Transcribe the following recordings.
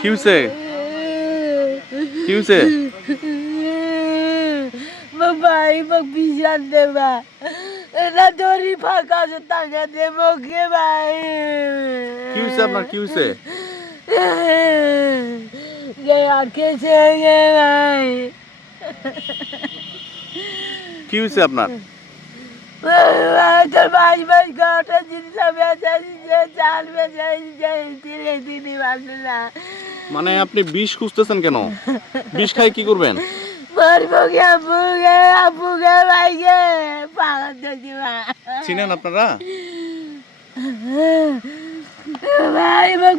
কি হয়েছে কি হয়েছে ভাই মোক বিশাল দেবা এটা দড়ি ফাঁকা আছে টাকা দে মোকে ভাই কি হয়েছে আপনার কি হয়েছে কি হয়েছে আপনার তোর বাস বাস কটা জিনিস বেচা দিচ্ছে চাল বেচা দিচ্ছে তিনে তিনি বাসে না। মানে আপনি বিষ খুঁজতেছেন কেন? বিষ খাই কি করবেন? মারবো গে আপু গে ভাই গে পাগল দেখি মা চিনেন আপনারা? ভাই মোক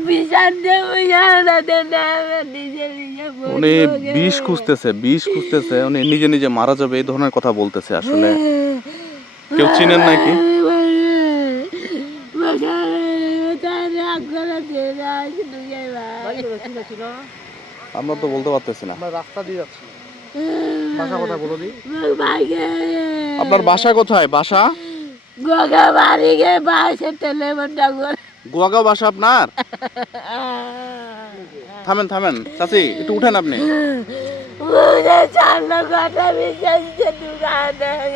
উনি বিষ খুঁজতেছে বিষ খুঁজতেছে উনি নিজে নিজে মারা যাবে এই ধরনের কথা বলতেছে আসলে। কেউ চিনেন নাকি? আমরা তো বলতে পারতেছি না। রাস্তা দিয়ে যাচ্ছি। ভাষা কথা বলো দি? আপনার বাসা কোথায়? বাসা? গোগা বাড়ি গে বাসে টেলিফোনটা করে গোয়াগাঁও বাসা আপনার? থামেন থামেন। চাচি একটু উঠেন আপনি।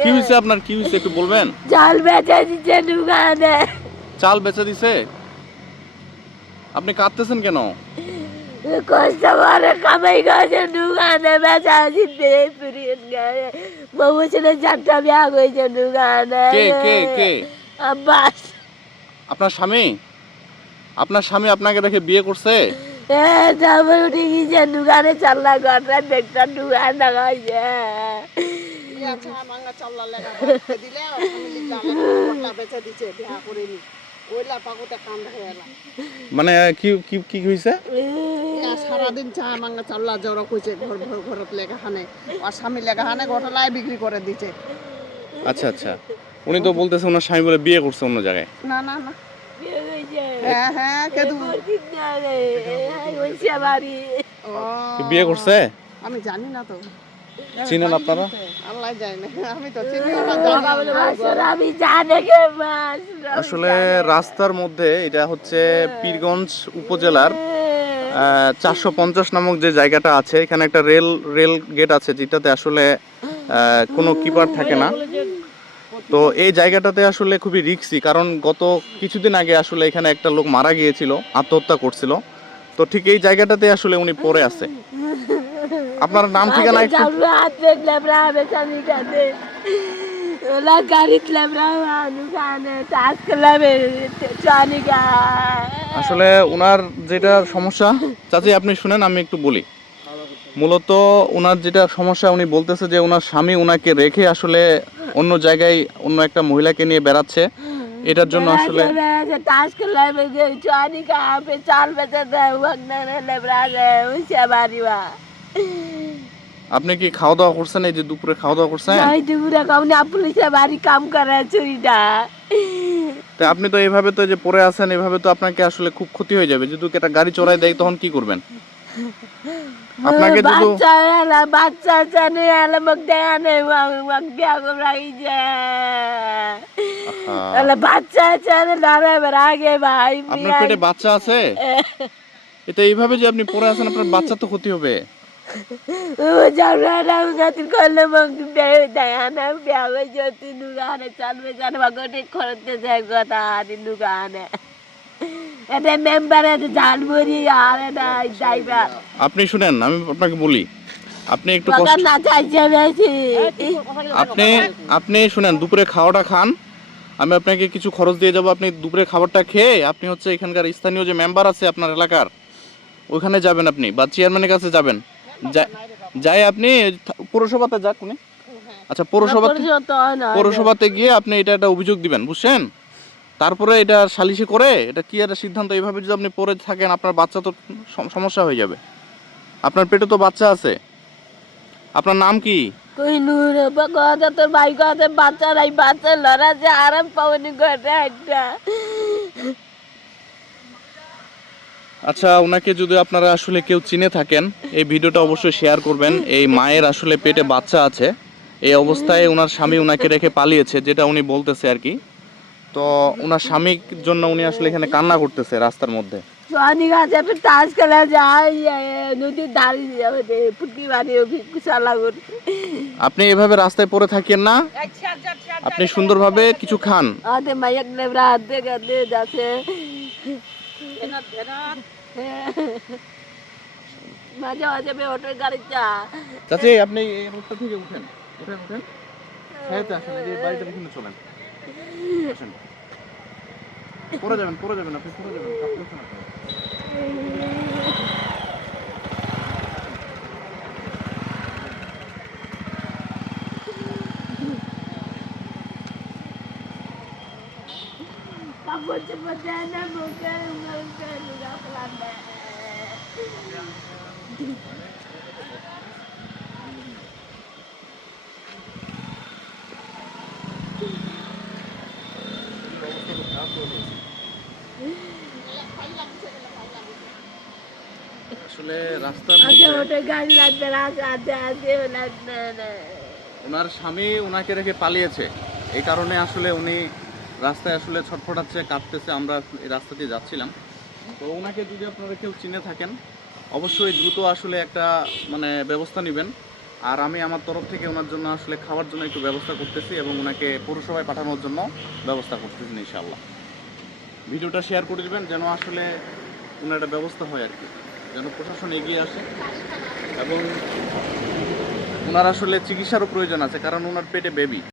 কি হয়েছে আপনার? কি হয়েছে একটু বলবেন? চাল বেচে দিচ্ছে দোকানে চাল বেচে দিছে? আপনি কাঁদতেছেন কেন? কষ্ট করে কামাই গেছে দোকানে বেচা দিতে প্রিয়ন গায়ে বাবু ছেলে চারটা ব্যাগ হয়েছে দোকানে কে কে কে? আব্বাস আপনার স্বামী? আপনার স্বামী আপনাকে দেখে বিয়ে করছে? তারপর উঠে গেছে দোকানে চাল্লা ঘরটা দেখটা দোকান লাগাইছে মাঙ্গা চাল্লা লেখা দিলে ফ্যামিলি গালে বেচে দিছে বিয়া করিনি। ওইলা পাকুতে কাম হয়ে মানে কি কি কি হয়েছে সারাদিন চা মাঙ্গা চাল্লা জড়ো কইছে ঘর ঘর ঘরত লেখা হানে। আর স্বামী লেখা হানে ঘটলায় বিক্রি করে দিছে। আচ্ছা আচ্ছা। উনি তো বলতেছে ওনার স্বামী বলে বিয়ে করছে অন্য জায়গায়। না না না। হ্যাঁ হ্যাঁ কি বিয়ে করছে? আমি জানি না তো। চিনেন আপনারা? আল্লাহ আমি তো আমি জানে কে আসলে রাস্তার মধ্যে এটা হচ্ছে পীরগঞ্জ উপজেলার চারশো পঞ্চাশ নামক যে জায়গাটা আছে এখানে একটা রেল রেল গেট আছে যেটাতে আসলে কোনো কিপার থাকে না। তো এই জায়গাটাতে আসলে খুবই রিক্সি, কারণ গত কিছুদিন আগে আসলে এখানে একটা লোক মারা গিয়েছিল, আত্মহত্যা করছিল তো ঠিক এই জায়গাটাতে আসলে উনি পড়ে আছে আপনার নাম, ঠিকানা. আসলে ওনার যেটা সমস্যা, চাচি আপনি শুনেন, আমি একটু বলি মূলত ওনার যেটা সমস্যা উনি বলতেছে যে ওনার স্বামী ওনাকে রেখে আসলে অন্য জায়গায় অন্য একটা মহিলাকে নিয়ে বেড়াচ্ছে। এটার জন্য আসলে. আপনি কি খাওয়া দাওয়া করছেন? এই যে দুপুরে খাওয়া দাওয়া করছেন dubura kauni apulise bari kam kara churita. তা আপনি তো এইভাবে তো যে পড়ে আছেন এভাবে তো আপনাকে আসলে খুব ক্ষতি হয়ে যাবে। যদি একটা গাড়ি চড়াই দেয় তখন কি করবেন? আপনাকে যদি বাচ্চা এলা বাচ্চা জানে এলা মগ দেয়া নেই মগ করে রাখিছে আহা, এলা বাচ্চা জানে লড়ে বেড়াগে ভাই আপনার পেটে বাচ্চা আছে? এটা এইভাবে যে আপনি পড়ে আছেন আপনার বাচ্চা তো ক্ষতি হবে। ও এটা মেম্বার এটা আর এটা ড্রাইভার আপনি শুনেন আমি আপনাকে বলি। আপনি একটু কষ্ট না চাইছে বেশি। আপনি আপনি শুনেন দুপুরে খাওয়াটা খান। আমি আপনাকে কিছু খরচ দিয়ে যাব। আপনি দুপুরে খাবারটা খেয়ে আপনি হচ্ছে এখানকার স্থানীয় যে মেম্বার আছে আপনার এলাকার ওখানে যাবেন আপনি বা চেয়ারম্যানের কাছে যাবেন। যাই আপনি পৌরসভাতে যাক উনি। আচ্ছা না পৌরসভাতে গিয়ে আপনি এটা একটা অভিযোগ দিবেন বুঝছেন? তারপরে এটা সালিশি করে এটা কি একটা সিদ্ধান্ত? এইভাবে যদি আপনি পড়ে থাকেন আপনার বাচ্চা তো সমস্যা হয়ে যাবে। আপনার পেটে তো বাচ্চা আছে। আপনার নাম কি? কই নূর কথা তোর ভাই কথা বাচ্চা নাই বাচ্চা লড়া যে আরাম পাওনি একটা আচ্ছা ওনাকে যদি আপনারা আসলে কেউ চিনে থাকেন এই ভিডিওটা অবশ্যই শেয়ার করবেন। এই মায়ের আসলে পেটে বাচ্চা আছে। এই অবস্থায় ওনার স্বামী ওনাকে রেখে পালিয়েছে যেটা উনি বলতেছে আর কি। তো ওনার স্বামীর জন্য উনি আসলে এখানে কান্না করতেছে রাস্তার মধ্যে सोनी का जब ताश खेला जाए नदी धारी पुटकी बारी कुशाला আপনি এভাবে রাস্তায় পড়ে থাকেন না আপনি সুন্দরভাবে কিছু খান आते मायक ने रात दे दे जासे মাঝে মাঝে আমি অটোর গাড়ি চা চাচি আপনি এই রোডটা থেকে উঠেন উঠেন উঠেন খাইতে আসেন এই যে বাড়িটা এখানে চলেন আসেন পড়ে যাবেন পড়ে যাবেন, আপনি পড়ে যাবেন কাঁপতেছেন আপনি। কাপড় চোপড় দেয় না মুখে আসলে রাস্তার ওনার স্বামী ওনাকে রেখে পালিয়েছে। এই কারণে আসলে উনি রাস্তায় আসলে ছটফটাচ্ছে কাঁপতেছে আমরা এই রাস্তা দিয়ে যাচ্ছিলাম। তো ওনাকে যদি আপনারা কেউ চিনে থাকেন অবশ্যই দ্রুত আসলে একটা মানে ব্যবস্থা নেবেন। আর আমি আমার তরফ থেকে ওনার জন্য আসলে খাওয়ার জন্য একটু ব্যবস্থা করতেছি এবং ওনাকে পৌরসভায় পাঠানোর জন্য ব্যবস্থা করতেছি ইনশাআল্লাহ। ভিডিওটা শেয়ার করে দেবেন যেন আসলে ওনার একটা ব্যবস্থা হয় আর কি। যেন প্রশাসন এগিয়ে আসে এবং ওনার আসলে চিকিৎসারও প্রয়োজন আছে কারণ ওনার পেটে বেবি